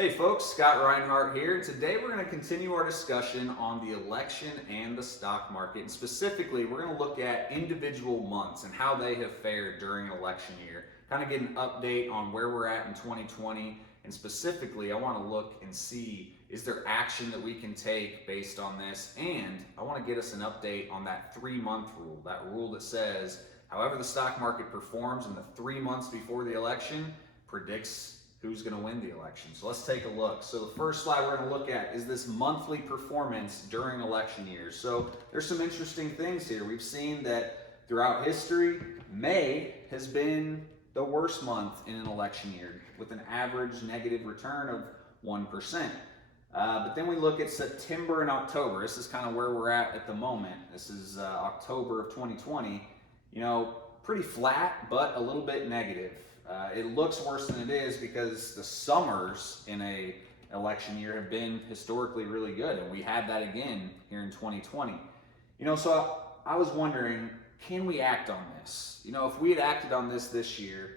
Hey folks, Scott Reinhardt here. Today we're going to continue our discussion on the election and the stock market. And specifically, we're going to look at individual months and how they have fared during an election year. Kind of get an update on where we're at in 2020. And specifically, I want to look and see, is there action that we can take based on this? And I want to get us an update on that 3-month rule. That rule that says, however the stock market performs in the 3 months before the election predicts who's going to win the election. So let's take a look. So the first slide we're going to look at is this monthly performance during election years. So there's some interesting things here. We've seen that throughout history, May has been the worst month in an election year with an average negative return of 1%. But then we look at September and October. This is kind of where we're at the moment. This is October of 2020. Pretty flat, but a little bit negative. It looks worse than it is because the summers in a election year have been historically really good, and we had that again here in 2020. So I was wondering, can we act on this? If we had acted on this year,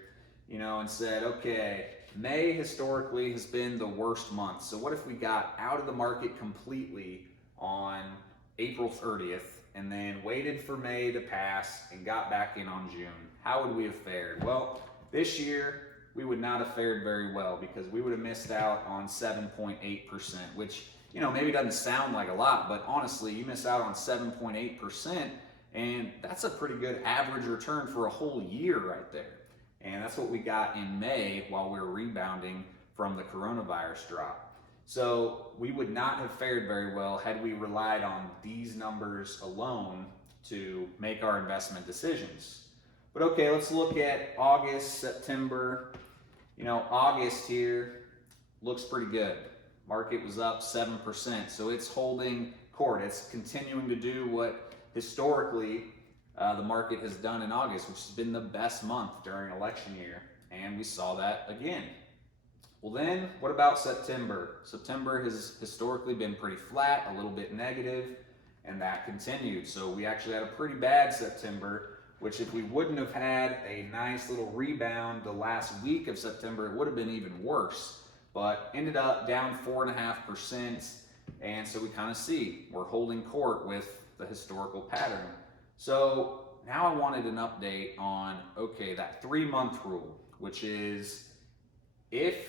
and said, okay, May historically has been the worst month. So what if we got out of the market completely on April 30th and then waited for May to pass and got back in on June? How would we have fared? Well, this year, we would not have fared very well because we would have missed out on 7.8%, which, maybe doesn't sound like a lot, but honestly, you miss out on 7.8%, and that's a pretty good average return for a whole year right there. And that's what we got in May while we were rebounding from the coronavirus drop. So we would not have fared very well had we relied on these numbers alone to make our investment decisions. But okay, let's look at August, September. August here looks pretty good. Market was up 7%, so it's holding court. It's continuing to do what historically the market has done in August, which has been the best month during election year, and we saw that again. Well then, what about September? September has historically been pretty flat, a little bit negative, and that continued. So we actually had a pretty bad September, which if we wouldn't have had a nice little rebound the last week of September, it would have been even worse. But ended up down 4.5%, and so we kind of see we're holding court with the historical pattern. So now I wanted an update on, okay, that 3-month rule, which is if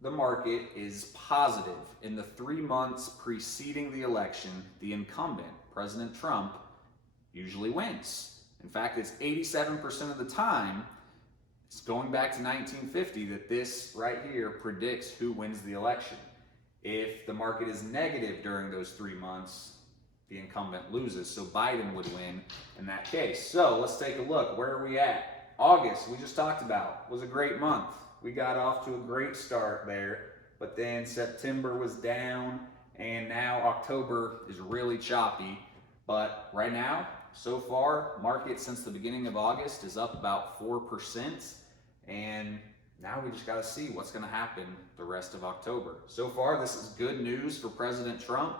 the market is positive in the 3 months preceding the election, the incumbent, President Trump, usually wins. In fact, it's 87% of the time, it's going back to 1950, that this right here predicts who wins the election. If the market is negative during those 3 months, the incumbent loses. So Biden would win in that case. So let's take a look. Where are we at? August, we just talked about, was a great month. We got off to a great start there, but then September was down, and now October is really choppy. But right now, so far, market since the beginning of August is up about 4%, and now we just got to see what's going to happen the rest of October. So far, this is good news for President Trump.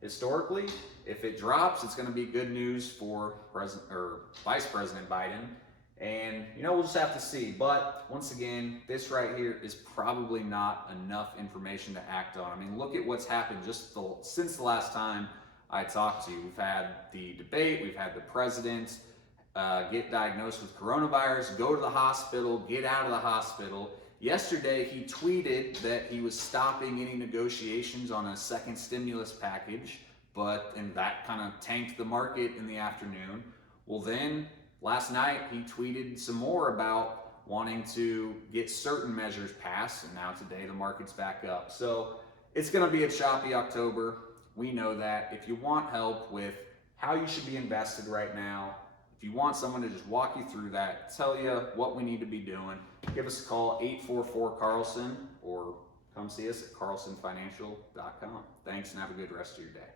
Historically, if it drops, it's going to be good news for Vice President Biden, and we'll just have to see. But once again, this right here is probably not enough information to act on. I mean, look at what's happened just since the last time I talked to you. We've had the debate, we've had the president get diagnosed with coronavirus, go to the hospital, get out of the hospital. Yesterday, he tweeted that he was stopping any negotiations on a second stimulus package, and that kind of tanked the market in the afternoon. Well then, last night, he tweeted some more about wanting to get certain measures passed, and now today the market's back up. So it's going to be a choppy October. We know that. If you want help with how you should be invested right now, if you want someone to just walk you through that, tell you what we need to be doing, give us a call, 844-CARLSON, or come see us at carlsonfinancial.com. Thanks, and have a good rest of your day.